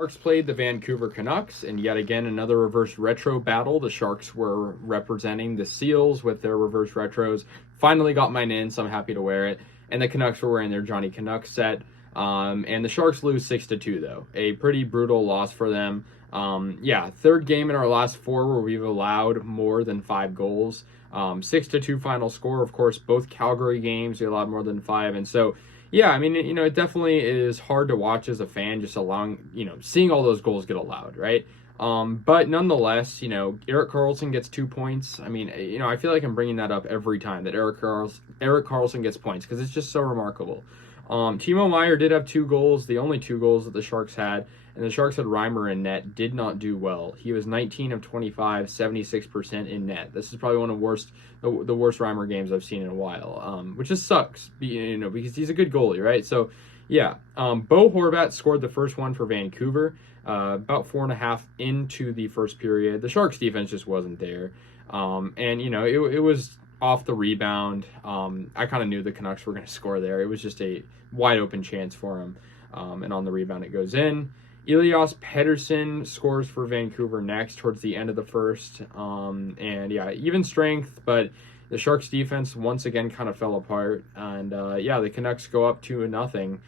Sharks played the Vancouver Canucks, and yet again another reverse retro battle. The Sharks were representing the Seals with their reverse retros. Finally got mine in, so I'm happy to wear it. And the Canucks were wearing their Johnny Canucks set. And the Sharks lose 6-2 though. A pretty brutal loss for them. Third game in our last four where we've allowed more than 5 goals. 6-2 final score. Of course, both Calgary games we allowed more than 5, and so. Yeah, I mean, it definitely is hard to watch as a fan, just seeing all those goals get allowed, right? But nonetheless, Erik Karlsson gets 2 points. I mean, I feel like I'm bringing that up every time that Erik Karlsson gets points because it's just so remarkable. Timo Meier did have 2 goals, the only 2 goals that the Sharks had, and the Sharks had Reimer in net, did not do well. He was 19 of 25, 76% in net. This is probably one of the worst Reimer games I've seen in a while, which just sucks, because he's a good goalie, right? So, yeah, Bo Horvat scored the first one for Vancouver, about 4.5 into the first period. The Sharks defense just wasn't there, it was off the rebound. I kind of knew the Canucks were going to score there. It was just a wide open chance for him, and on the rebound it goes in. Elias Pettersson scores for Vancouver next towards the end of the first. Even strength, but the Sharks defense once again kind of fell apart. And the Canucks go up 2-0.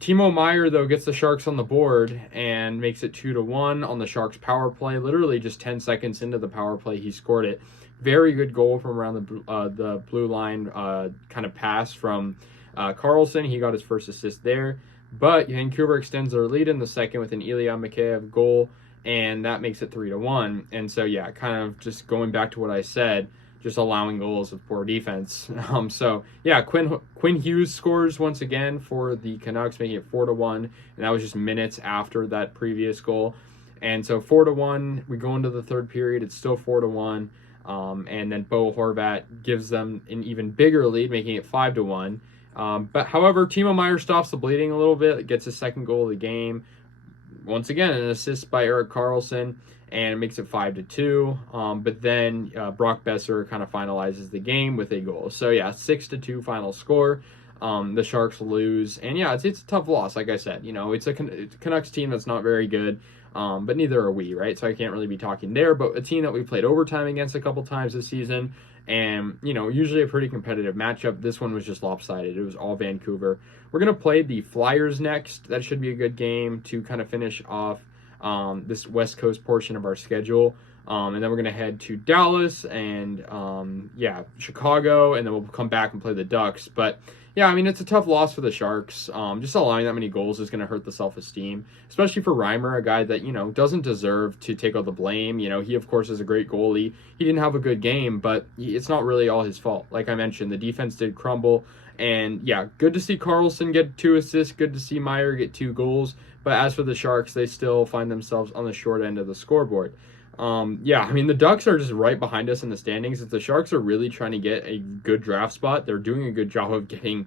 Timo Meier, though, gets the Sharks on the board and makes it 2-1 on the Sharks power play. Literally just 10 seconds into the power play, he scored it. Very good goal from around the blue line, kind of pass from Karlsson. He got his first assist there. But Vancouver extends their lead in the second with an Ilya Mikheyev goal, and that makes it 3-1. And so, kind of just going back to what I said, just allowing goals with poor defense. Quinn Hughes scores once again for the Canucks, making it 4-1, and that was just minutes after that previous goal. And so 4-1, we go into the third period, it's still 4-1, and then Bo Horvat gives them an even bigger lead, making it 5-1. However, Timo Meier stops the bleeding a little bit, gets his second goal of the game. Once again, an assist by Erik Karlsson, and it makes it 5-2. But then Brock Boeser kind of finalizes the game with a goal. So 6-2 final score. The Sharks lose, and it's a tough loss. Like I said, it's a Canucks team that's not very good. But neither are we, right? So I can't really be talking there. But a team that we played overtime against a couple times this season, and usually a pretty competitive matchup. This one was just lopsided. It was all Vancouver. We're gonna play the Flyers next. That should be a good game to kind of finish off this West Coast portion of our schedule. And then we're gonna head to Dallas and Chicago, and then we'll come back and play the Ducks. But it's a tough loss for the Sharks. Just allowing that many goals is going to hurt the self-esteem, especially for Reimer, a guy that, doesn't deserve to take all the blame. He, of course, is a great goalie. He didn't have a good game, but it's not really all his fault. Like I mentioned, the defense did crumble. And, good to see Karlsson get 2 assists. Good to see Meier get 2 goals. But as for the Sharks, they still find themselves on the short end of the scoreboard. The Ducks are just right behind us in the standings. If the Sharks are really trying to get a good draft spot, they're doing a good job of getting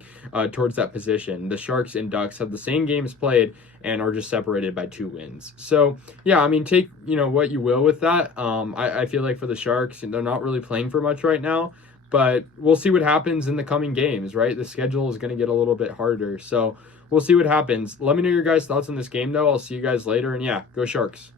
towards that position. The Sharks and Ducks have the same games played and are just separated by 2 wins. So, take, what you will with that. I feel like for the Sharks, they're not really playing for much right now, but we'll see what happens in the coming games, right? The schedule is going to get a little bit harder, so we'll see what happens. Let me know your guys' thoughts on this game, though. I'll see you guys later, and go Sharks.